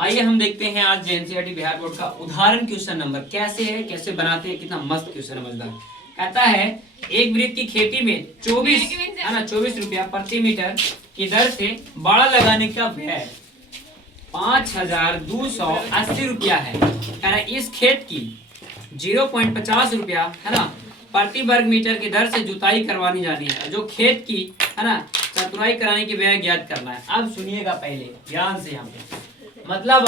आइए हम देखते हैं आज जेएनसीईआरटी बिहार बोर्ड का उदाहरण क्वेश्चन नंबर कैसे है, कैसे बनाते हैं, कितना मस्त क्वेश्चन है मजेदार। कहता है एक वृत्त की खेती में 24 है ना 24 रुपया प्रति मीटर की दर से बाड़ा लगाने का व्यय 5280 रुपया है। कह रहा है इस खेत की 0.50 रुपया है ना प्रति वर्ग मीटर की दर से जुताई करवानी जानी है, जो खेत की है ना चतुराई कराने की व्यय ज्ञात करना है। अब सुनिएगा पहले ध्यान से, यहाँ पे मतलब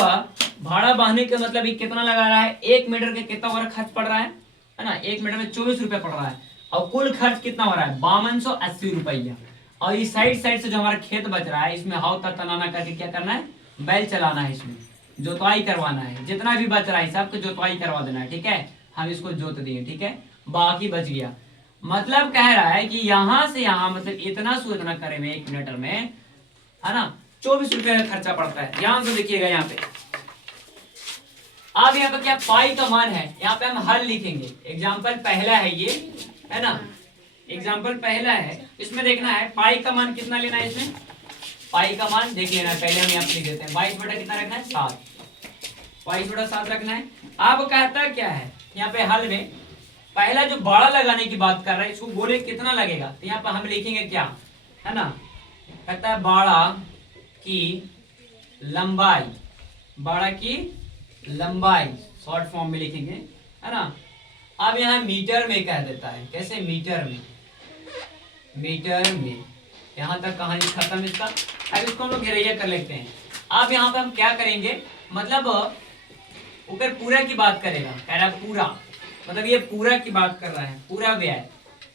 भाड़ा बहाने का मतलब ये कितना लगा रहा है, 1 मीटर के कितना वर्ग खर्च पड़ रहा है ना, 1 मीटर में 24 रुपया पड़ रहा है और कुल खर्च कितना हो रहा है 5280 रुपया। और इस साइड से जो हमारा खेत बच रहा है इसमें हाउ तक तनाना करके क्या करना है, बैल चलाना है, इसमें जोतवाई करवाना है, जितना भी बच रहा है सबको जोतवाई करवा देना है। ठीक है, हम इसको जोत दिए, ठीक है, बाकी बच गया। मतलब कह रहा है कि यहाँ से यहाँ मतलब इतना से इतना करे में 1 मीटर में है ना 24 रुपए का खर्चा पड़ता है। ध्यान से देखिएगा यहाँ पे। अब यहाँ पे क्या पाई का मान है, यहाँ पे हम हल लिखेंगे। एग्जाम्पल पहला है ये, है ना, एग्जाम्पल पहला है, इसमें देखना है पाई का मान कितना लेना है। इसमें पाई का मान देख लेना है, पहले हम यहाँ पे लिख देते हैं 22 बटा कितना रखना है 7, 22 बटा 7 रखना है। अब कहता क्या है यहाँ पे हल में पहला जो बाड़ा लगाने की बात कर रहा है इसको बोले कितना लगेगा, तो यहाँ पर हम लिखेंगे क्या है ना, कहता है बाड़ा की लंबाई, बाड़ा की लंबाई शॉर्ट फॉर्म में लिखेंगे, है ना। अब यहाँ मीटर में कह देता है, कैसे मीटर में, मीटर में, यहाँ तक कहानी खत्म इसका। अब इसको हम लोग घेरैया कर लेते हैं। अब यहाँ पे हम क्या करेंगे, मतलब ऊपर पूरा की बात करेगा, कह रहा है पूरा, मतलब ये पूरा की बात कर रहा है, पूरा व्यय,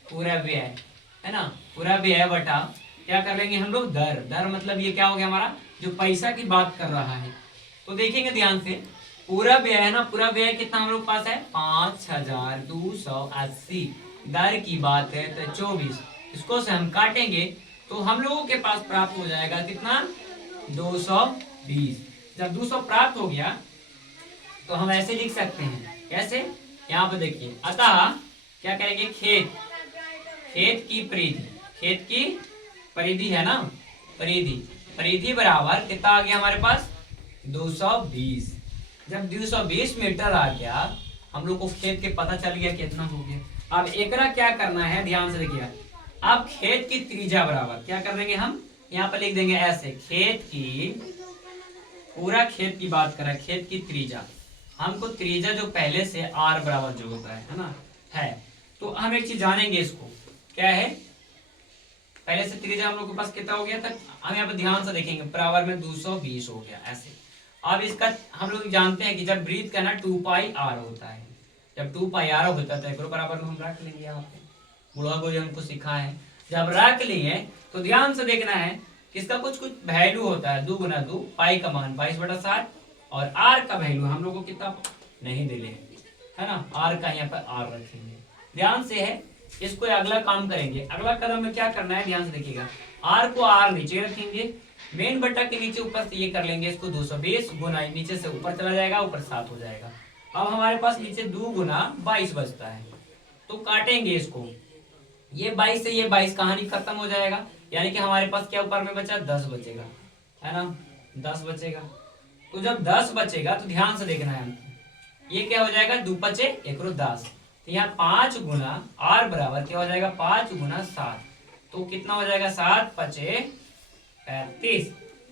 पूरा व्यय है ना, पूरा व्यय बटा क्या कर लेंगे हम लोग दर, दर मतलब ये क्या हो गया हमारा जो पैसा की बात कर रहा है। तो देखेंगे ध्यान से, पूरा व्यय है ना, पूरा व्यय कितना हम लोग पास है 5280, दर की बात है तो 24, इसको से हम काटेंगे तो हम लोगों के पास प्राप्त हो जाएगा कितना 220। जब 200 प्राप्त हो गया तो हम ऐसे लिख सकते हैं, कैसे, यहाँ पे देखिए, अतः क्या करेंगे खेत, खेत की परिधि, खेत की परिधि है ना, परिधि, परिधि बराबर कितना आ गया हमारे पास 220। जब 220 मीटर आ गया हम लोग को खेत के पता चल गया कितना हो गया। अब एकरा क्या करना है, ध्यान से देखिएगा। अब खेत की त्रिज्या बराबर क्या कर देंगे हम, यहाँ पर लिख देंगे ऐसे, खेत की, पूरा खेत की बात कर रहा है, खेत की त्रिज्या, हमको त्रिज्या जो पहले से r बराबर जो होता है ना, है, तो हम एक चीज जानेंगे, इसको क्या है, पहले से त्रिज्या हम लोग के पास कितना हो गया था, हम यहाँ पे ध्यान से देखेंगे, बराबर में 220 हो गया ऐसे। अब इसका हम लोग जानते हैं कि जब वृत्त का ना 2 पाई r होता है, जब 2 पाई r होता है तो एक बराबर में हम रख लेंगे, यहाँ पे बुढ़ा को जो हमको सिखा है, जब रख लिए तो ध्यान से देखना है इसका कुछ कुछ वैल्यू होता है, 2 गुना 2, पाई का मान 22 बटा 60 और आर का वैल्यू हम लोग को कितना नहीं दिले है ना, आर का यहाँ पर आर रखेंगे। ध्यान से है, इसको अगला काम करेंगे, अगला कदम में क्या करना है ध्यान से देखिएगा, आर को आर नीचे रखेंगे, मेन बट्टा के नीचे ऊपर से ये कर लेंगे, इसको 220 गुना नीचे से ऊपर चला जाएगा, ऊपर 7 हो जाएगा। अब हमारे पास नीचे 2 गुना 22 बचता है, तो काटेंगे इसको, ये 22 से ये 22 कहानी खत्म हो जाएगा, यानी कि हमारे पास क्या ऊपर में बचा 10 बचेगा, है ना, 10 बचेगा। तो जब 10 बचेगा तो ध्यान से देखना है, ये क्या हो जाएगा 2 पचे 1 10, तो यहाँ 5 गुना आर बराबर क्या हो जाएगा 5 गुना 7, तो कितना हो जाएगा 7 पचे 35,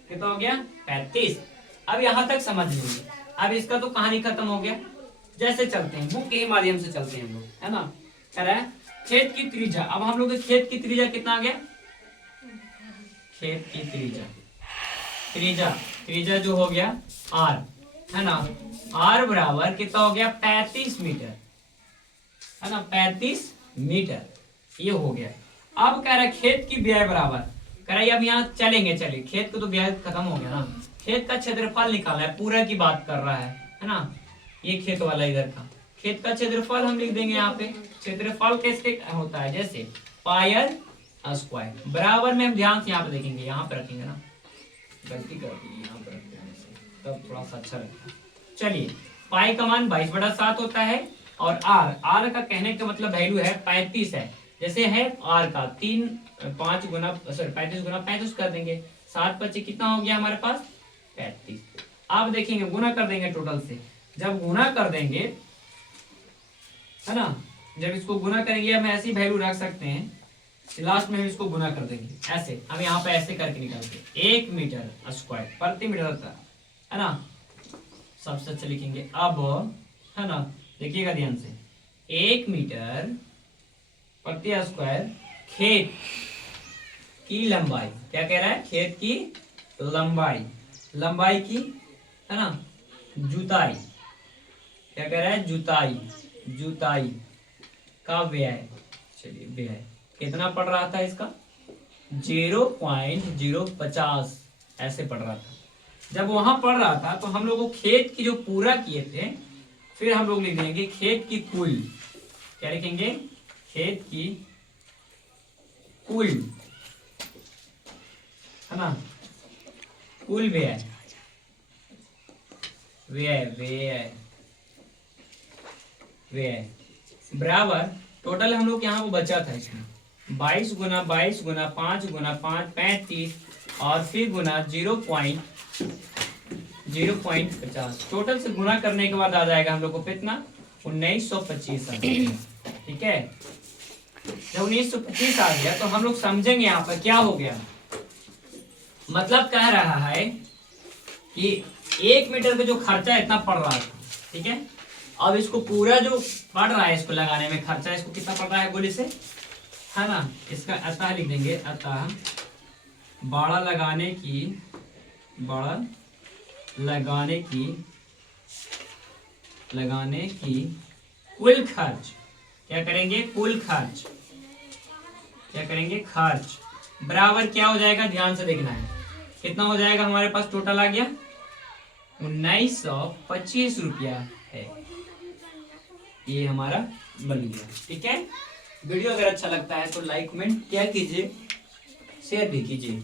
कितना हो गया 35। अब यहाँ तक समझ लीजिए, अब इसका तो कहानी खत्म हो गया। जैसे चलते हैं बुक के माध्यम से चलते हैं हम लोग, है ना, कह रहा है खेत की त्रिज्या, अब हम लोग खेत की त्रिज्या कितना आ गया, खेत की त्रिज्या, त्रिज्या, त्रिज्या जो हो गया आर, है ना, आर बराबर कितना हो गया 35 मीटर, है ना, 35 मीटर, ये हो गया। अब कह रहा है खेत की व्यय बराबर, कह रहा है अब यहाँ चलेंगे, चलिए खेत को तो व्यय खत्म हो गया ना, खेत का क्षेत्रफल निकाला है, पूरा की बात कर रहा है ना, ये खेत वाला इधर का, खेत का क्षेत्रफल हम लिख देंगे यहाँ पे, क्षेत्रफल कैसे होता है जैसे पायर स्क्वायर, बराबर में हम ध्यान से यहाँ पे देखेंगे, यहाँ पे रखेंगे ना, गलती कर दी, यहाँ पे रखते हैं तब थोड़ा सा अच्छा लगता है। चलिए पाई का मान 22 बटा 7 होता है और आर, आर का कहने का मतलब वैल्यू है 35 है, जैसे है आर का 5 गुना 35 गुना 35 कर देंगे, 7 पच्चीस कितना हो गया हमारे पास 35। आप देखेंगे गुना कर देंगे टोटल से, जब गुना कर देंगे है ना, जब इसको गुना करेंगे हम ऐसी वैल्यू रख सकते हैं, लास्ट में हम इसको गुना कर देंगे ऐसे, हम यहाँ पे ऐसे करके निकालते 1 मीटर स्क्वायर प्रति मीटर होता है ना, सबसे अच्छा लिखेंगे। अब है ना, देखिएगा ध्यान से, 1 मीटर प्रति स्क्वायर खेत की लंबाई, क्या कह रहा है, खेत की लंबाई, लंबाई की है ना, जुताई, क्या कह रहा है, जुताई, जुताई का व्यय, चलिए व्यय कितना पड़ रहा था इसका 0.050 ऐसे पड़ रहा था। जब वहां पड़ रहा था तो हम लोग खेत की जो पूरा किए थे, फिर हम लोग लिख देंगे खेत की कुल, क्या लिखेंगे, खेत की कुल है ना, कुल व्यय, व्यय व्यय व्यय बराबर टोटल हम लोग यहाँ वो बचा था इसमें 22 गुना 22 गुना 5 गुना 5 35 और फिर गुना 0.50, टोटल से गुना करने के बाद आ जाएगा हम लोग को कितना 1925 ठीक है। जब 1925 आ गया तो हम लोग समझेंगे यहाँ पर क्या हो गया, मतलब कह रहा है कि 1 मीटर का जो खर्चा इतना पड़ रहा था, ठीक है, अब इसको पूरा जो पड़ रहा है इसको लगाने में खर्चा, इसको कितना पड़ रहा है गोली से, है ना, इसका अतः लिख देंगे, अतः बाड़ा लगाने की, बाड़ा लगाने की कुल खर्च, क्या करेंगे, कुल खर्च, क्या करेंगे, खर्च बराबर क्या हो जाएगा, ध्यान से देखना है, कितना हो जाएगा, हमारे पास टोटल आ गया 1925 रुपया है, ये हमारा बन गया। ठीक है, वीडियो अगर अच्छा लगता है तो लाइक कमेंट क्या कीजिए, शेयर भी कीजिए।